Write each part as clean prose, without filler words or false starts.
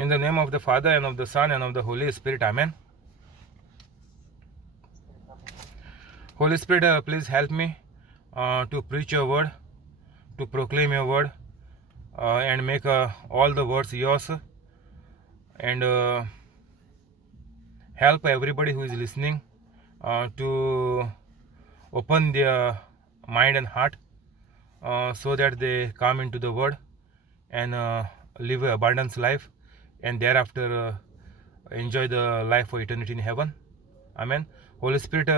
In the name of the Father, and of the Son, and of the Holy Spirit. Amen. Holy Spirit, please help me to preach your word, to proclaim your word, and make all the words yours, and help everybody who is listening to open their mind and heart so that they come into the word and live an abundance life, and thereafter enjoy the life for eternity in heaven. Amen. Holy Spirit,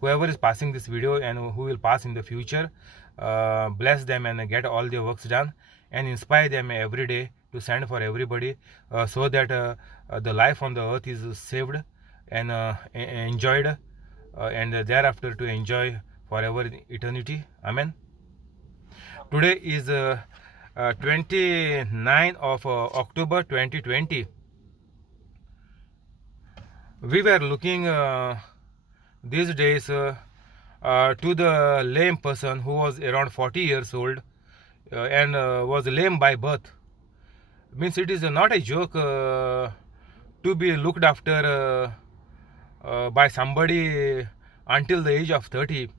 whoever is passing this video and who will pass in the future, bless them and get all their works done, and inspire them every day to send for everybody, so that the life on the earth is saved and enjoyed, and thereafter to enjoy forever in eternity. Amen. Today is 29 of October 2020. We were looking these days to the lame person who was around 40 years old and was lame by birth. Means it is not a joke to be looked after by somebody until the age of 30.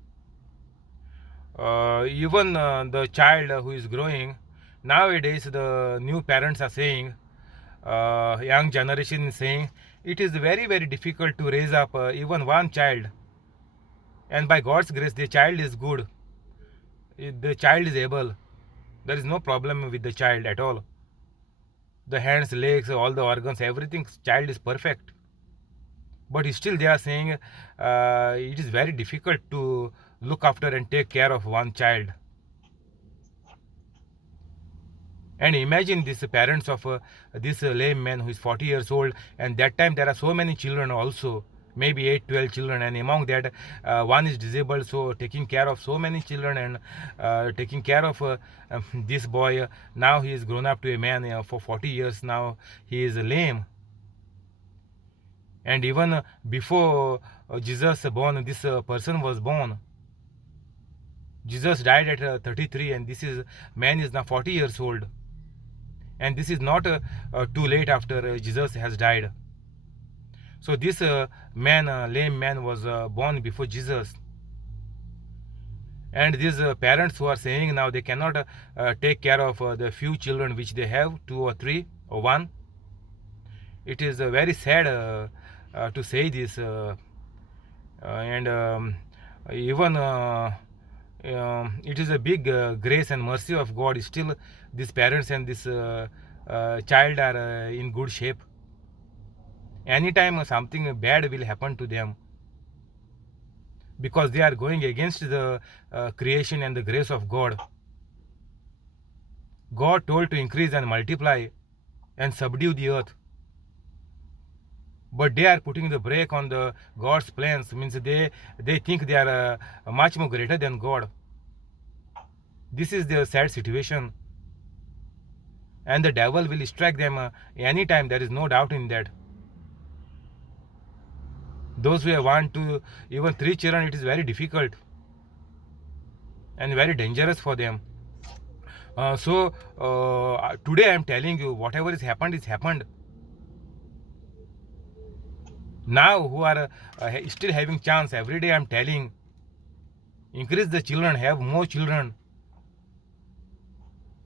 Even the child who is growing nowadays, the new parents are saying, young generation is saying, it is very difficult to raise up even one child, and by God's grace the child is good, the child is able, there is no problem with the child at all, the hands, legs, all the organs, everything, child is perfect. But still they are saying it is very difficult to look after and take care of one child. And imagine this parents of this lame man who is 40 years old, and that time there are so many children also, maybe 8-12 children, and among that one is disabled, so taking care of so many children and taking care of this boy, now he is grown up to a man, for 40 years now he is lame. And even before Jesus born, this person was born. Jesus died at 33, and this is man is now 40 years old. And this is not too late after Jesus has died. So this man, lame man, was born before Jesus. And these parents who are saying now they cannot take care of the few children which they have, 2 or 3 or 1. It is very sad to say this, and even it is a big grace and mercy of God. Still, these parents and this child are in good shape. Anytime something bad will happen to them, because they are going against the creation and the grace of God. God told to increase and multiply and subdue the earth. But they are putting the brake on the God's plans. Means they think they are much more greater than God. This is the sad situation, and the devil will strike them anytime. There is no doubt in that. Those who want to even 3 children, it is very difficult and very dangerous for them. So today I am telling you, whatever has happened is happened. Now who are still having chance, every day I am telling, increase the children, have more children.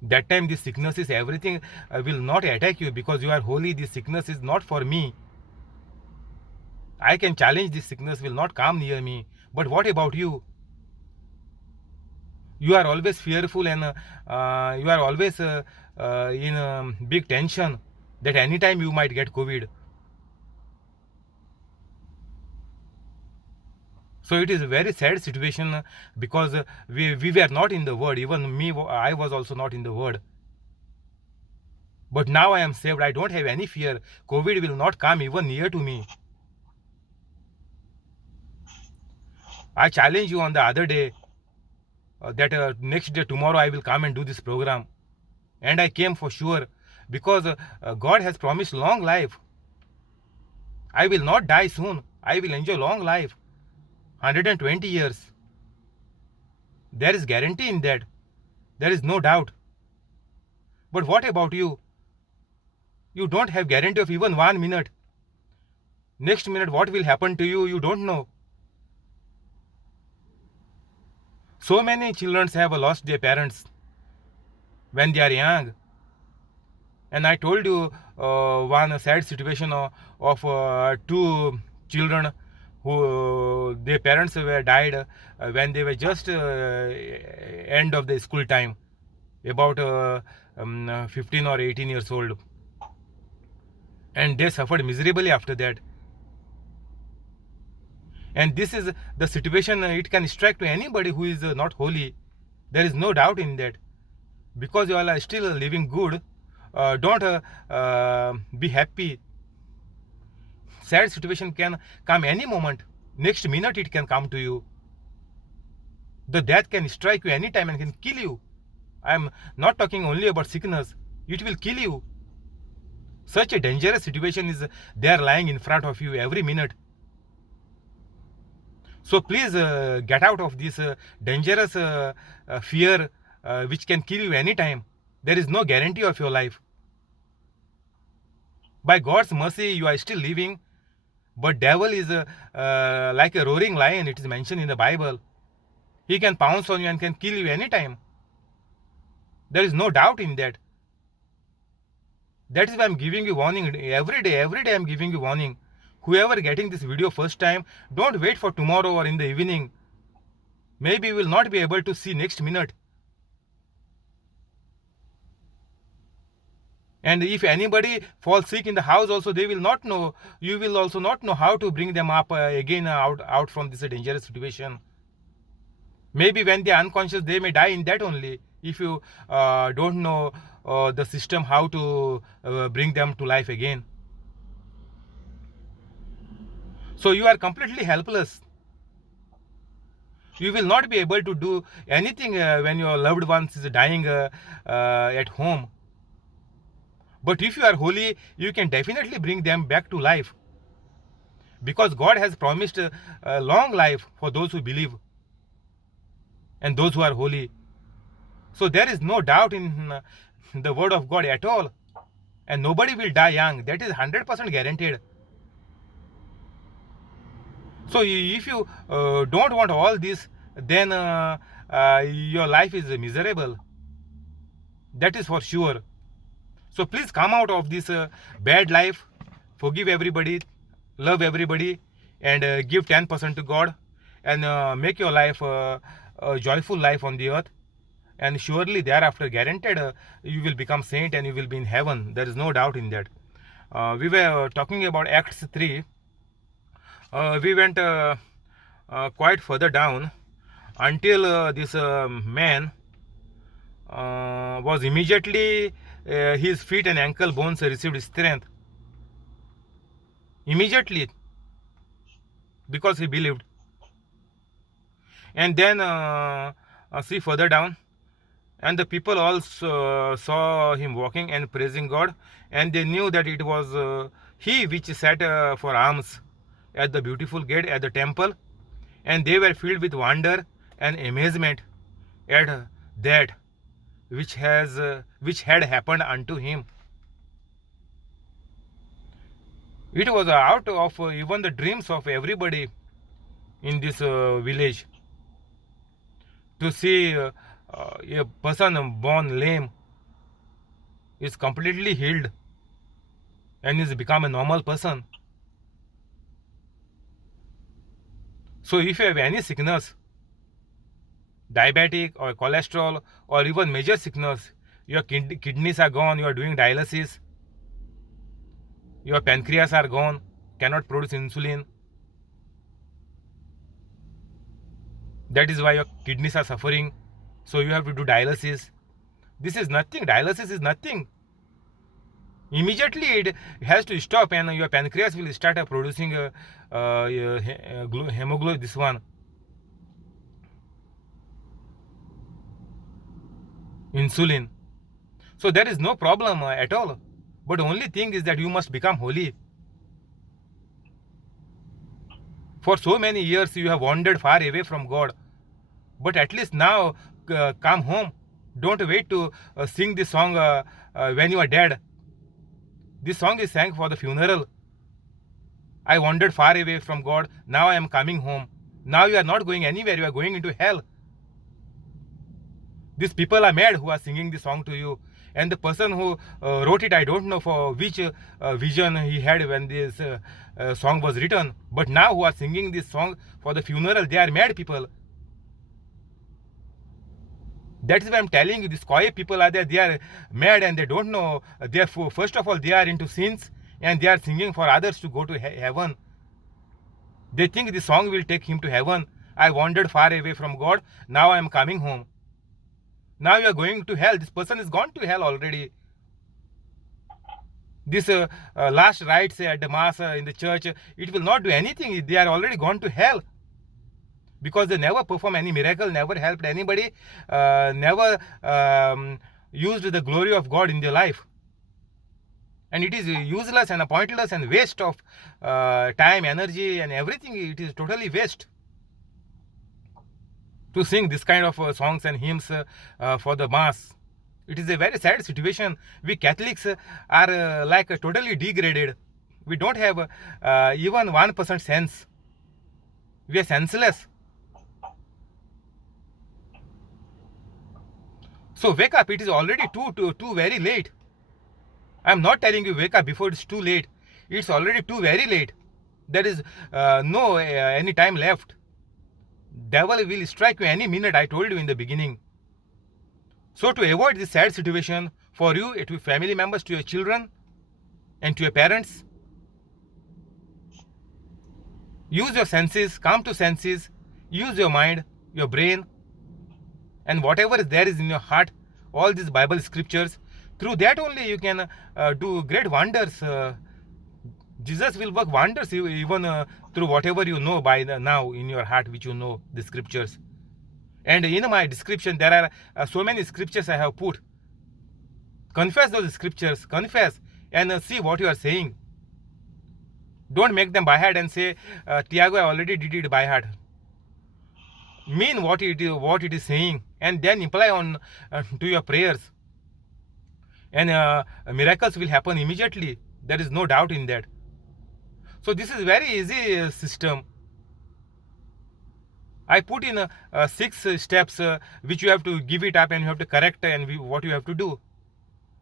That time this sickness is everything will not attack you, because you are holy. This sickness is not for me. I can challenge, this sickness will not come near me. But what about you? You are always fearful, and you are always in big tension that anytime you might get COVID. So it is a very sad situation, because we were not in the word. Even me, I was also not in the word. But now I am saved. I don't have any fear. COVID will not come even near to me. I challenge you on the other day that next day, tomorrow, I will come and do this program. And I came for sure, because God has promised long life. I will not die soon. I will enjoy long life, 120 years. There is guarantee in that. There is no doubt. But what about you? You don't have guarantee of even 1 minute. Next minute what will happen to you, you don't know. So many children have lost their parents when they are young. And I told you one sad situation of two children who their parents were died when they were just end of the school time, about 15 or 18 years old, and they suffered miserably after that. And this is the situation. It can strike to anybody who is not holy. There is no doubt in that. Because you all are still living good, don't be happy. Sad situation can come any moment. Next minute it can come to you. The death can strike you anytime and can kill you. I am not talking only about sickness. It will kill you. Such a dangerous situation is there lying in front of you every minute. So please get out of this dangerous fear which can kill you anytime. There is no guarantee of your life. By God's mercy, you are still living. But devil is like a roaring lion. It is mentioned in the Bible. He can pounce on you and can kill you anytime. There is no doubt in that. That is why I am giving you warning every day. Every day I am giving you warning. Whoever getting this video first time, don't wait for tomorrow or in the evening. Maybe you will not be able to see next minute. And if anybody falls sick in the house also, they will not know. You will also not know how to bring them up again out from this dangerous situation. Maybe when they are unconscious, they may die in that only. If you don't know the system how to bring them to life again. So you are completely helpless. You will not be able to do anything when your loved ones is dying at home. But if you are holy, you can definitely bring them back to life. Because God has promised a long life for those who believe and those who are holy. So there is no doubt in the word of God at all. And nobody will die young. That is 100% guaranteed. So if you don't want all this, then your life is miserable. That is for sure. So please come out of this bad life, forgive everybody, love everybody, and give 10% to God, and make your life a joyful life on the earth. And surely thereafter, guaranteed, you will become saint and you will be in heaven. There is no doubt in that. We were talking about Acts 3. We went quite further down until this man was immediately his feet and ankle bones received strength. Immediately, because he believed. And then see further down. And the people also saw him walking and praising God, and they knew that it was he which sat for alms at the beautiful gate at the temple, and they were filled with wonder and amazement at that which had happened unto him. It was out of even the dreams of everybody in this village to see a person born lame is completely healed and is become a normal person. So if you have any sickness, diabetic or cholesterol or even major sickness, your kidneys are gone, you are doing dialysis, your pancreas are gone, cannot produce insulin, that is why your kidneys are suffering, so you have to do dialysis. This is nothing. Dialysis is nothing. Immediately it has to stop, and your pancreas will start producing hemoglobin, this one, insulin. So there is no problem at all. But the only thing is that you must become holy. For so many years you have wandered far away from God. But at least now come home. Don't wait to sing this song when you are dead. This song is sang for the funeral. I wandered far away from God. Now I am coming home. Now you are not going anywhere. You are going into hell. These people are mad who are singing this song to you. And the person who wrote it, I don't know for which vision he had when this song was written. But now who are singing this song for the funeral, they are mad people. That is why I'm telling you, these quiet people are there. They are mad and they don't know. Therefore, first of all, they are into sins and they are singing for others to go to heaven. They think the song will take him to heaven. I wandered far away from God. Now I am coming home. Now you are going to hell. This person is gone to hell already. This last rites at the mass in the church, it will not do anything. They are already gone to hell. Because they never perform any miracle, never helped anybody, never used the glory of God in their life. And it is useless and pointless and waste of time, energy and everything. It is totally waste to sing this kind of songs and hymns for the mass. It is a very sad situation. We Catholics are like totally degraded. We don't have even 1% sense. We are senseless. So wake up. It is already too very late. I am not telling you wake up before it's too late. It's already too very late. There is no any time left. Devil will strike you any minute. I told you in the beginning. So to avoid this sad situation for you, to your family members, to your children, and to your parents, use your senses. Come to senses. Use your mind, your brain, and whatever there is in your heart, all these Bible scriptures, through that only you can do great wonders. Jesus will work wonders even through whatever you know by now in your heart, which you know the scriptures. And in my description, there are so many scriptures I have put. Confess those scriptures, confess, and see what you are saying. Don't make them by heart and say, Tiago, I already did it by heart. Mean what it is saying, and then apply on to your prayers, and miracles will happen immediately. There is no doubt in that. So this is very easy system. I put in 6 steps which you have to give it up and you have to correct and what you have to do,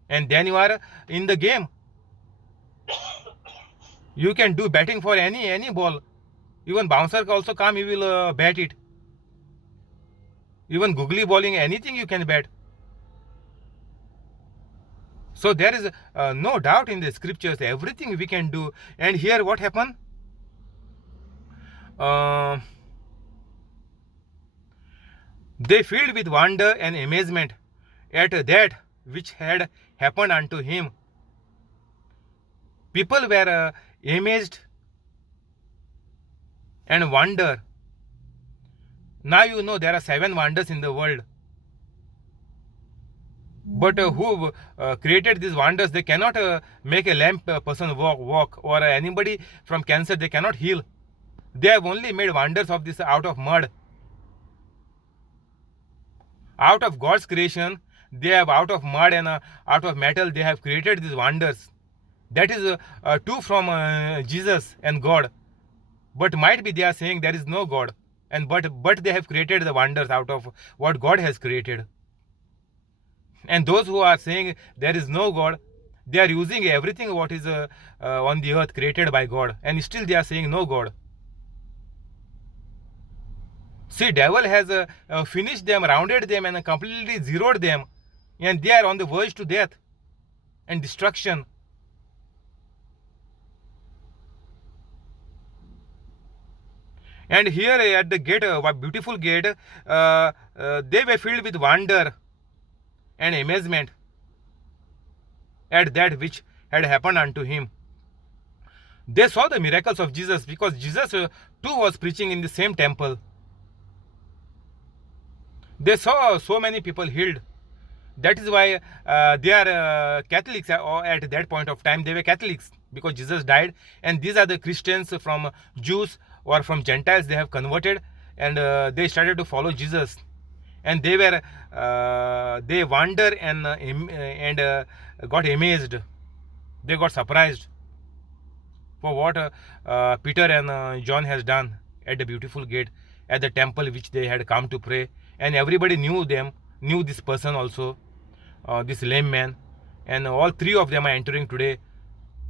and then you are in the game. You can do batting for any ball. Even bouncer also come, you will bat it. Even googly bowling, anything you can bet. So there is no doubt in the scriptures, everything we can do. And here what happened? They filled with wonder and amazement at that which had happened unto him. People were amazed and wonder. Now you know there are 7 wonders in the world. But who created these wonders? They cannot make a lame person walk, or anybody from cancer they cannot heal. They have only made wonders of this out of mud. Out of God's creation, they have out of mud and out of metal, they have created these wonders. That is true from Jesus and God. But might be they are saying there is no God. And but they have created the wonders out of what God has created. And those who are saying there is no God, they are using everything what is on the earth created by God, and still they are saying no God. See, devil has finished them, rounded them, and completely zeroed them, and they are on the verge to death and destruction. And here at the gate, a beautiful gate, they were filled with wonder and amazement at that which had happened unto him. They saw the miracles of Jesus, because Jesus too was preaching in the same temple. They saw so many people healed. That is why they are Catholics. At that point of time, they were Catholics because Jesus died, and these are the Christians from Jews or from Gentiles. They have converted and they started to follow Jesus, and they were they wondered and got amazed. They got surprised for what Peter and John has done at the beautiful gate at the temple which they had come to pray, and everybody knew this person also, this lame man, and all three of them are entering today.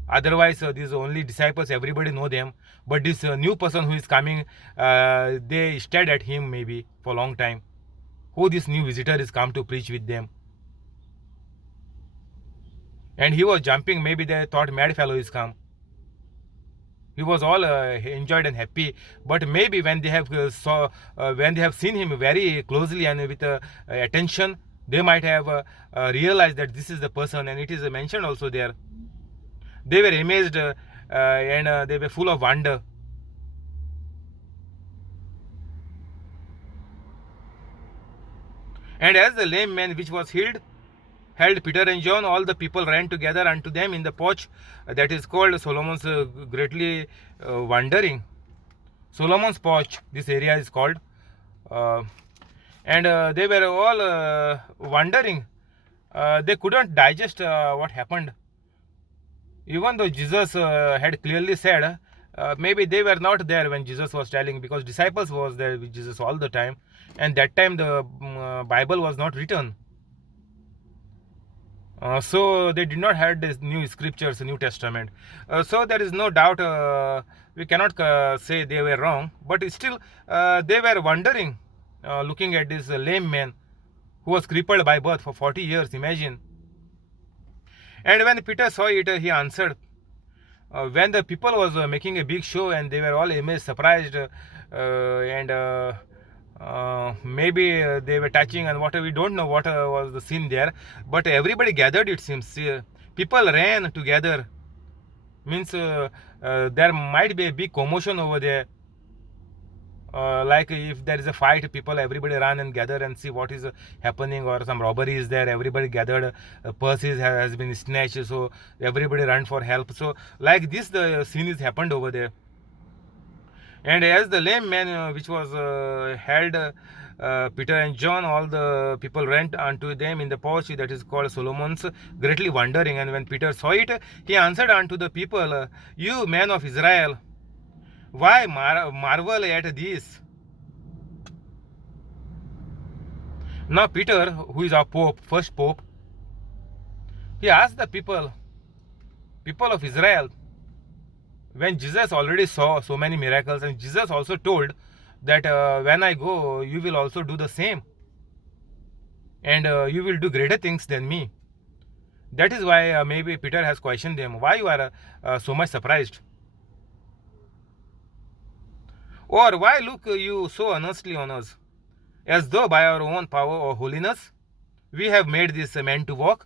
Otherwise, these only disciples, everybody know them, but this new person who is coming, they stared at him maybe for a long time. Who this new visitor is come to preach with them? And he was jumping. Maybe they thought mad fellow is come. He was all enjoyed and happy. But maybe when they have when they have seen him very closely and with attention, they might have realized that this is the person, and it is mentioned also there. They were amazed and they were full of wonder. And as the lame man which was healed held Peter and John, all the people ran together unto them in the porch that is called Solomon's greatly wondering. Solomon's porch, this area is called. And they were all wondering. They couldn't digest what happened. Even though Jesus had clearly said, maybe they were not there when Jesus was telling, because disciples was there with Jesus all the time, and that time the Bible was not written. So they did not have this new scriptures, New Testament. So there is no doubt, we cannot say they were wrong, but still they were wondering, looking at this lame man who was crippled by birth for 40 years, imagine. And when Peter saw it, he answered. When the people was making a big show and they were all amazed, surprised, and maybe they were touching and whatever, we don't know what was the scene there, but everybody gathered, it seems. People ran together, means there might be a big commotion over there. Like if there is a fight, people, everybody run and gather and see what is happening, or some robbery is there, everybody gathered, purses has been snatched, so everybody run for help. So like this the scene is happened over there. And as the lame man which was held Peter and John, all the people ran unto them in the porch that is called Solomon's, greatly wondering. And when Peter saw it, he answered unto the people, you men of Israel, why marvel at this? Now Peter, who is our Pope, first Pope, he asked the people of Israel, when Jesus already saw so many miracles, and Jesus also told that when I go, you will also do the same, and you will do greater things than me. That is why maybe Peter has questioned them, why you are so much surprised? Or why look you so earnestly on us, as though by our own power or holiness we have made this man to walk?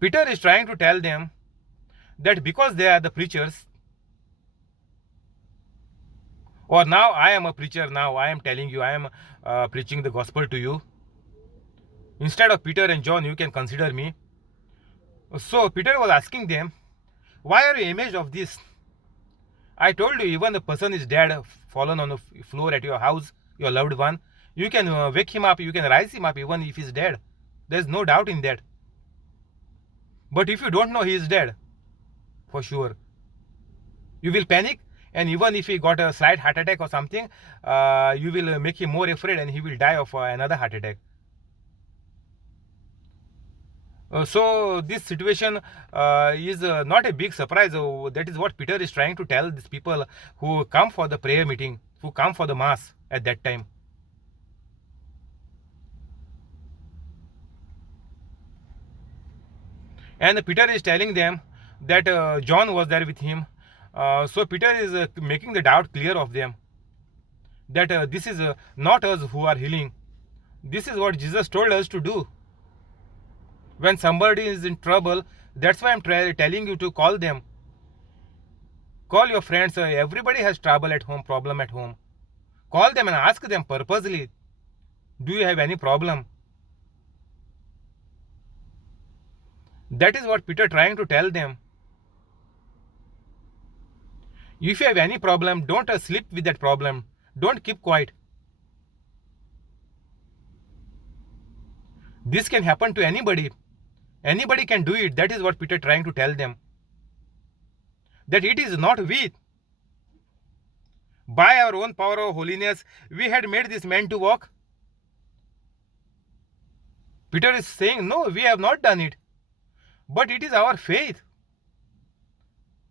Peter is trying to tell them that because they are the preachers, or now I am a preacher, now I am telling you, I am preaching the gospel to you. Instead of Peter and John, you can consider me. So Peter was asking them, why are you amazed of this? I told you, even the person is dead, fallen on the floor at your house, your loved one, you can wake him up, you can rise him up even if he is dead. There is no doubt in that. But if you don't know he is dead, for sure, you will panic, and even if he got a slight heart attack or something, you will make him more afraid and he will die of another heart attack. So this situation is not a big surprise. That is what Peter is trying to tell these people who come for the prayer meeting, who come for the mass at that time. And Peter is telling them that John was there with him. So Peter is making the doubt clear of them, that this is not us who are healing. This is what Jesus told us to do. When somebody is in trouble, that's why I'm telling you to call them. Call your friends. Everybody has trouble at home, problem at home. Call them and ask them purposely, do you have any problem? That is what Peter trying to tell them. If you have any problem, don't sleep with that problem. Don't keep quiet. This can happen to anybody. Anybody can do it. That is what Peter trying to tell them. That it is not we. By our own power of holiness, we had made this man to walk. Peter is saying, no, we have not done it. But it is our faith.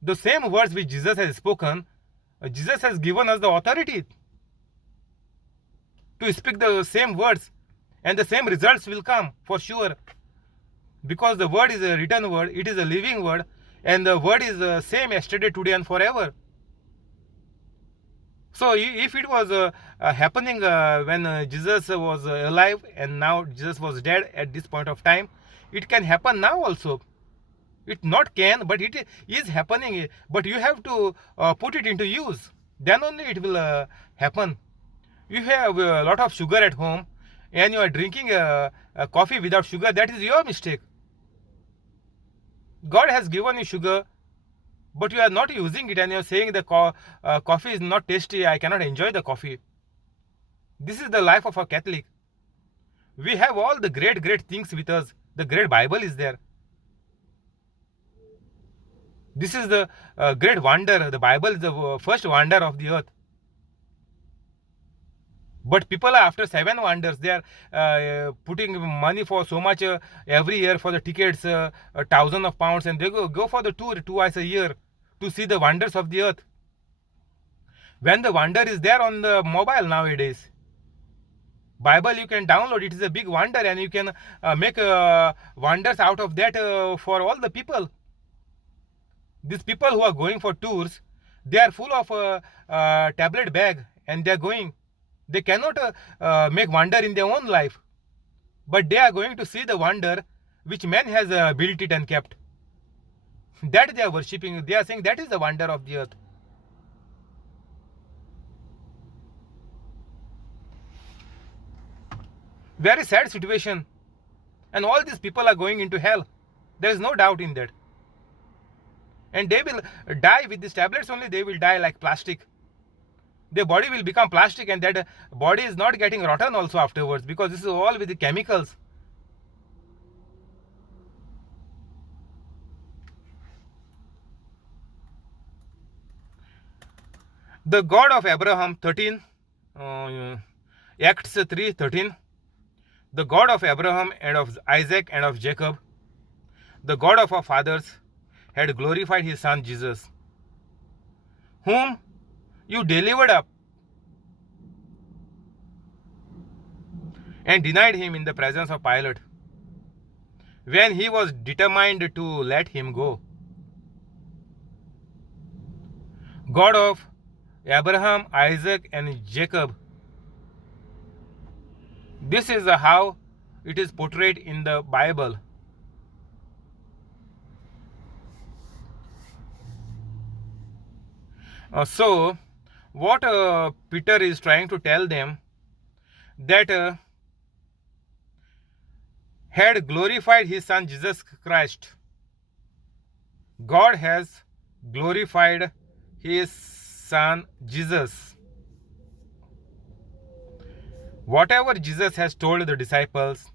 The same words which Jesus has spoken, Jesus has given us the authority to speak the same words, and the same results will come for sure. Because the word is a written word, it is a living word, and the word is the same yesterday, today, and forever. So if it was happening when Jesus was alive and now Jesus was dead at this point of time, it can happen now also. It not can, but it is happening. But you have to put it into use. Then only it will happen. You have a lot of sugar at home and you are drinking a coffee without sugar. That is your mistake. God has given you sugar, but you are not using it, and you are saying the coffee is not tasty, I cannot enjoy the coffee. This is the life of a Catholic. We have all the great things with us. The great Bible is there. This is the great wonder. The Bible is the first wonder of the earth. But people are after 7 wonders. They are putting money for so much every year for the tickets, thousands of pounds, and they go for the tour twice a year to see the wonders of the earth. When the wonder is there on the mobile nowadays, Bible you can download. It is a big wonder, and you can make wonders out of that for all the people. These people who are going for tours, they are full of tablet bag, and they are going. They cannot make wonder in their own life, but they are going to see the wonder which man has built it and kept. That they are worshipping. They are saying that is the wonder of the earth. Very sad situation, and all these people are going into hell. There is no doubt in that, and they will die with these tablets only. They will die like plastic. Their body will become plastic, and that body is not getting rotten also afterwards, because this is all with the chemicals. The God of Abraham, 13, Acts 3:13. The God of Abraham and of Isaac and of Jacob, the God of our fathers, had glorified his son Jesus, whom you delivered up and denied him in the presence of Pilate, when he was determined to let him go. God of Abraham, Isaac, and Jacob. This is how it is portrayed in the Bible. So, what Peter is trying to tell them, that had glorified his son Jesus Christ. God has glorified his son Jesus. Whatever Jesus has told the disciples,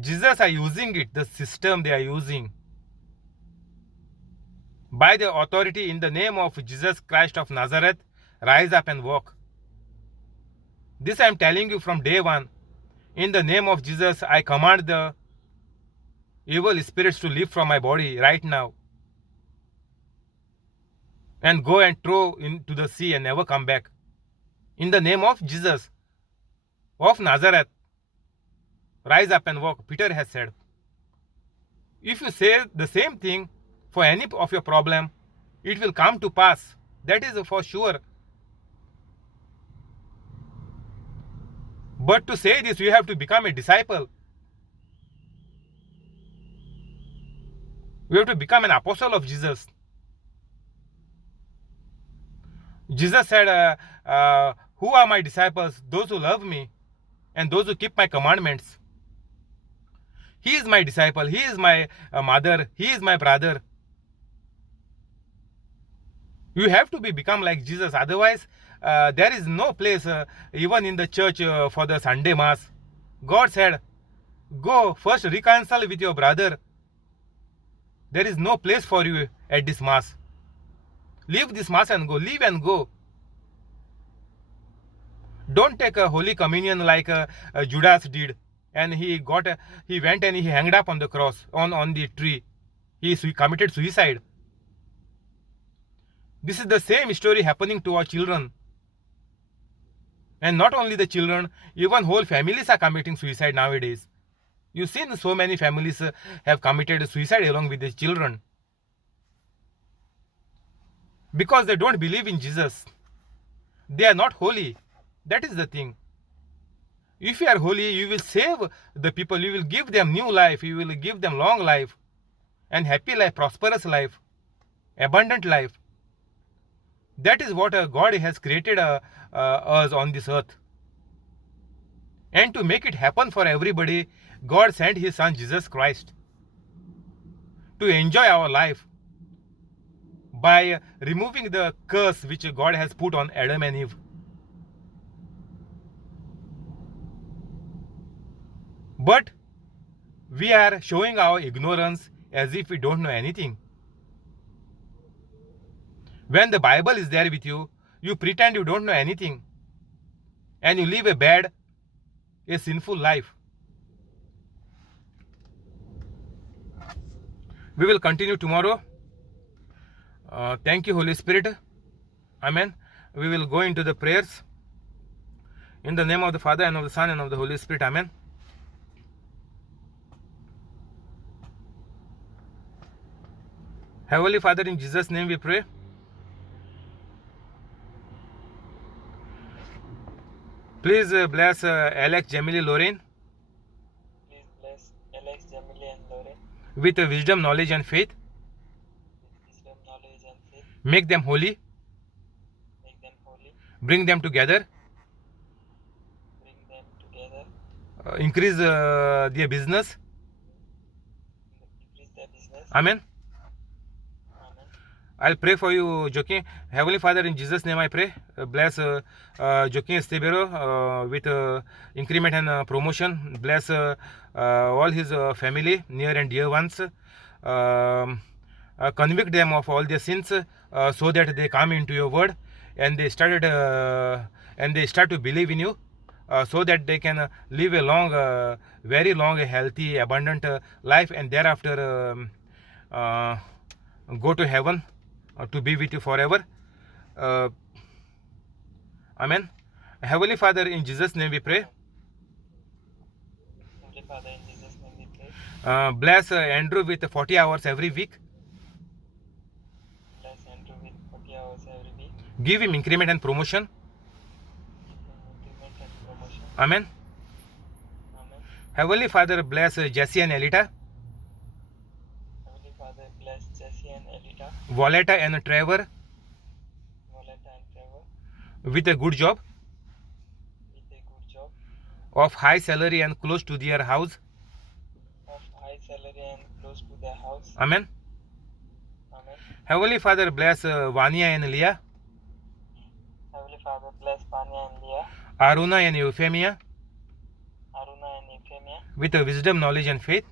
Jesus are using it, the system they are using. By the authority in the name of Jesus Christ of Nazareth, rise up and walk. This I am telling you from day one. In the name of Jesus, I command the evil spirits to leave from my body right now, and go and throw into the sea and never come back. In the name of Jesus of Nazareth, rise up and walk, Peter has said. If you say the same thing for any of your problem, it will come to pass. That is for sure. But to say this, you have to become a disciple. You have to become an apostle of Jesus. Jesus said, who are my disciples? Those who love me and those who keep my commandments. He is my disciple. He is my mother. He is my brother. You have to become like Jesus. Otherwise, there is no place even in the church for the Sunday Mass. God said, go first reconcile with your brother There is no place for you at this mass. Leave this mass and go. Leave and go. Don't take a holy communion like Judas did, and he went and he hanged up on the cross, on the tree. He committed suicide. This is the same story happening to our children. And not only the children, even whole families are committing suicide nowadays. You've seen so many families have committed suicide along with their children, because they don't believe in Jesus. They are not holy. That is the thing. If you are holy, you will save the people. You will give them new life. You will give them long life and happy life, prosperous life, abundant life. That is what God has created us on this earth. And to make it happen for everybody, God sent His Son Jesus Christ to enjoy our life by removing the curse which God has put on Adam and Eve. But we are showing our ignorance as if we don't know anything. When the Bible is there with you, you pretend you don't know anything, and you live a sinful life. We will continue tomorrow. Thank you, Holy Spirit. Amen. We will go into the prayers. In the name of the Father, and of the Son, and of the Holy Spirit. Amen. Heavenly Father, in Jesus' name we pray. Please bless Alex, Jamili, Lorraine. Please bless Alex, Jamili, and Lorraine with wisdom, knowledge, and faith. with wisdom, knowledge, and faith. Make them holy. Make them holy. Bring them together. Bring them together. Increase their business. Increase their business. Amen. Amen. I'll pray for you, Joaquin. Heavenly Father, in Jesus' name I pray. Bless Joaquin Estebero with increment and promotion. Bless all his family, near and dear ones. Convict them of all their sins so that they come into your word and they start to believe in you, so that they can live a long, very long, healthy, abundant life, and thereafter go to heaven to be with you forever. Amen. Heavenly Father, in Jesus' name we pray. Heavenly Father, in Jesus' name we pray. Bless Andrew with 40 hours every week. Bless Andrew with 40 hours every week. Give him increment and promotion. Give him increment and promotion. Amen. Amen. Heavenly Father, bless Jesse and Elita. Heavenly Father, bless Jesse and Elita, Violetta and Trevor Violetta and Trevor with a good job with a good job of high salary and close to their house. of high salary and close to their house. Amen. Amen. Heavenly Father, bless Vanya and Leah, Heavenly Father, bless Panya and Leah, Aruna and Euphemia Aruna and Euphemia with wisdom, knowledge, and faith.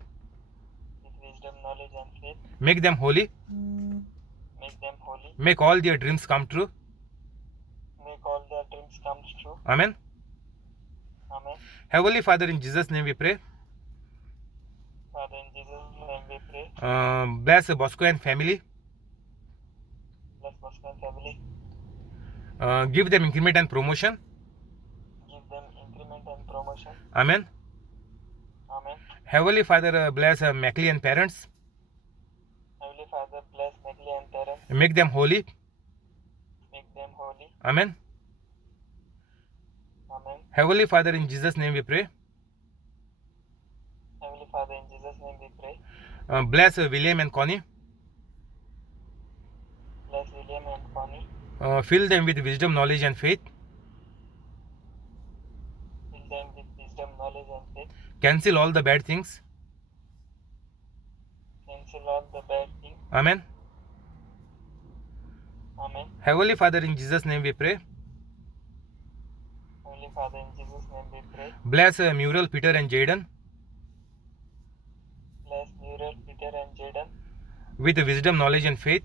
with wisdom, knowledge, and faith. Make them holy. Make them holy. Make all their dreams come true. Make all their dreams come true. Amen. Amen. Heavenly Father, in Jesus' name we pray. Father, in Jesus' name we pray. Bless Bosco and family. Bless Bosco and family. Give them increment and promotion. Give them increment and promotion. Amen. Amen. Heavenly Father, bless Mackley and parents. Heavenly Father, bless Megli and parents. Make them holy. Make them holy. Amen. Amen. Heavenly Father, in Jesus' name we pray. Heavenly Father, in Jesus' name we pray. Bless William and Connie. Bless William and Connie. Fill them with wisdom, knowledge, and faith. Fill them with wisdom, knowledge, and faith. Cancel all the bad things. Cancel all the bad things. Amen. Amen. Heavenly Father, in Jesus' name we pray. Heavenly Father, in Jesus' name we pray. Bless Muriel, Peter, and Jaden. Bless Muriel, Peter, and Jaden. with wisdom, knowledge, and faith.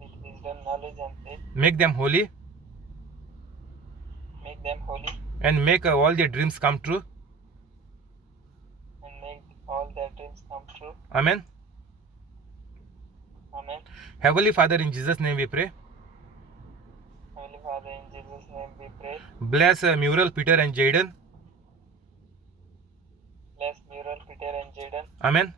with wisdom, knowledge, and faith. Make them holy Make them holy and make all their dreams come true. and make all their dreams come true. Amen. Amen. Heavenly Father, in Jesus' name we pray. Holy Father, in Jesus' name we pray. Bless Muriel, Peter, and Jaden. Bless Muriel, Peter, and Jaden. Amen.